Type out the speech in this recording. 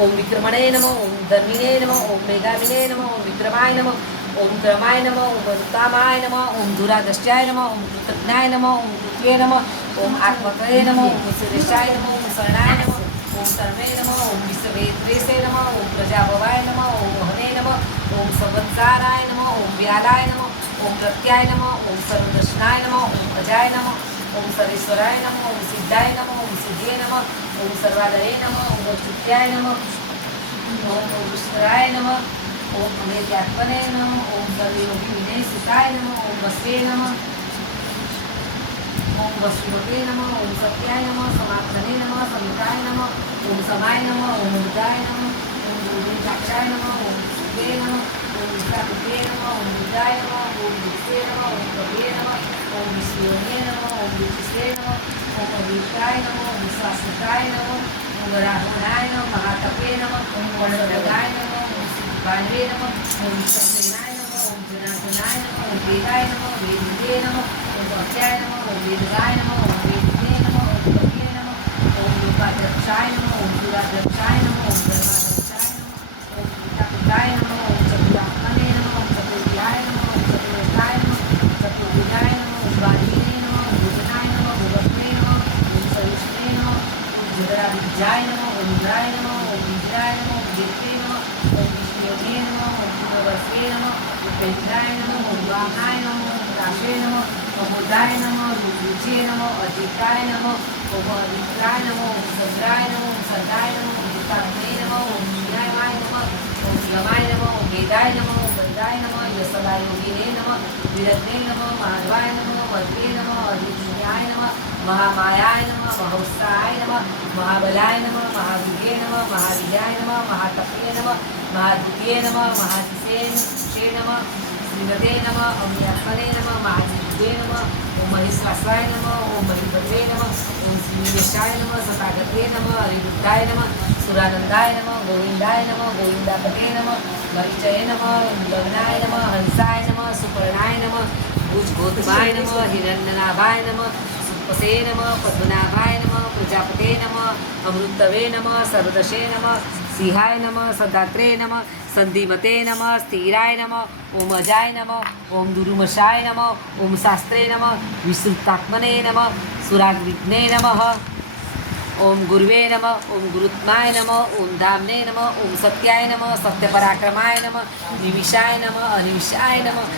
ओम विक्रमणे नमः, ओम धर्मिणे नमः, ओम मेघाविने नमः, ओम विक्रमाय नमः, ओम क्रमाय नमः, ओम वरुतामाय नमः, ओम दुरादश्चाय नमः, ओम कृतज्ञाय नमः, ओम पृथ्वे नमः, ओम आत्मकये नमः, ओम सुरेशाय नमः, ओम शरणाय नमः, ओम सर्वे नमः, ओम विश्ववेत्रेसे नमः, ओम प्रजाभवाय नमः, ओम हने नमः, ओम संवत्साराय नमः, ओम व्यालाय नमः, ओम प्रत्याय नमः, ओम सर्वदर्शनाय नमः, ओम अजाय नमः, ओम सरेश्वराय नमः, ओम सिद्धाय नमः, ओम सिद्धे नमः, ओम सर्वादये नमः, ओम चित्याय नमः, ओम विष्णुराय नमः, ओम अमेत्यात्मने नमः, ओम सर्वयोगी विनय सुताय नमः, ओम वस्वे नमः, ओम वसुमते नमः, ओम सत्याय नमः, समाप्तने नमः, समिताय नमः, ओम समाय नमः, ओम उदाय नमः, ओम दुर्गाक्षाय नमः, ओम सुखे नमः, ओम विष्णुपते नमः, ओम उदाय नमः, ओम विष्णु नमः, ओम कवे नमः, ओम विष्णुने नमः, ओम विष्णु नमः, ओम अभिष्टाय नमः, ओम शास्त्राय नमः, ओम राहुनाय नमः, महातपे नमः, ओम वनरगाय नमः, ओम शिवाय नमः, ओम सत्यनाय नमः, ओम जनार्दनाय नमः, ओम वेदाय नमः, वेदिते नमः, ओम अक्षाय नमः, ओम वेदगाय नमः, ओम वेदिते नमः, ओम कवे नमः, ओम लोकाध्यक्षाय नमः, ओम दुराध्यक्षाय नमः, ओम धर्माध्यक्षाय नमः, ओम पितापिताय नमः, ओम चतुरात्मने नमः, ओम चतुर्व्याय नमः, ओम चतुर्वेदाय नमः, चतुर्विदाय नमः, ओम वाणिने नमः, ओम भोजनाय नमः, भोगत्वे नमः, ओम सविष्णे नमः, ओम जगराविद्याय नमः, ओम इंद्राय नमः, ओम विद्याय नमः, ओम वेत्ते नमः, ओम विष्णुयोगे नमः, ओम पूर्ववर्षे नमः, ओम पेन्द्राय नमः, ओम वाहाय नमः, ओम राशे नमः, ओम उदाय नमः, ओम रुचे नमः, अजिताय नमः, ओम अवित्राय नमः, ओम सद्राय नमः, ओम सदाय नमः, ओम गीताग्ने नमः, ओम मीनाय नमः, ओम यमाय नमः, ओम वेदाय नमः, ओम वरदाय नमः, यशदाय योगिने नमः, विरत्ने नमः, माधवाय नमः, मध्वे नमः, अदित्याय नमः, महामायाय नमः, महौत्साय नमः, महाबलाय नमः, महाविद्ये नमः, महाविद्याय नमः, महातपे नमः, महाद्वितीये नमः, महातिशे नमः, श्रीमते नमः, अम्यात्मने नमः, महाजित्ये नमः, ओम महिश्वासाय नमः, ओम महिभद्रे नमः, ओम श्रीनिवेशाय नमः, सतागते नमः, हरिरुद्राय नमः, सुरानंदाय नमः, गोविंदाय नमः, गोविंदापते नमः, परिचय नमः, लग्नाय नमः, हंसाय नमः, सुपर्णाय नमः, भुजगोत्माय नमः, हिरण्यनाभाय नमः, सुपसे नमः, पद्मनाभाय नमः, प्रजापते नमः, अमृतवे नमः, सर्वदशे नमः, सिंहाय नमः, सदात्रे नमः, संधिमते नमः, स्थिराय नमः, ओम अजाय नमः, ओम दुरुमशाय नमः, ओम शास्त्रे नमः, विश्रुतात्मने नमः, सुराग्विघ्ने नमः, ओम गुरुवे नमः, ओम गुरुत्माय नमः, ओम धामने नमः, ओम सत्याय नमः, सत्यपराक्रमाय नमः, निमिषाय नमः, अनिमिषाय नमः,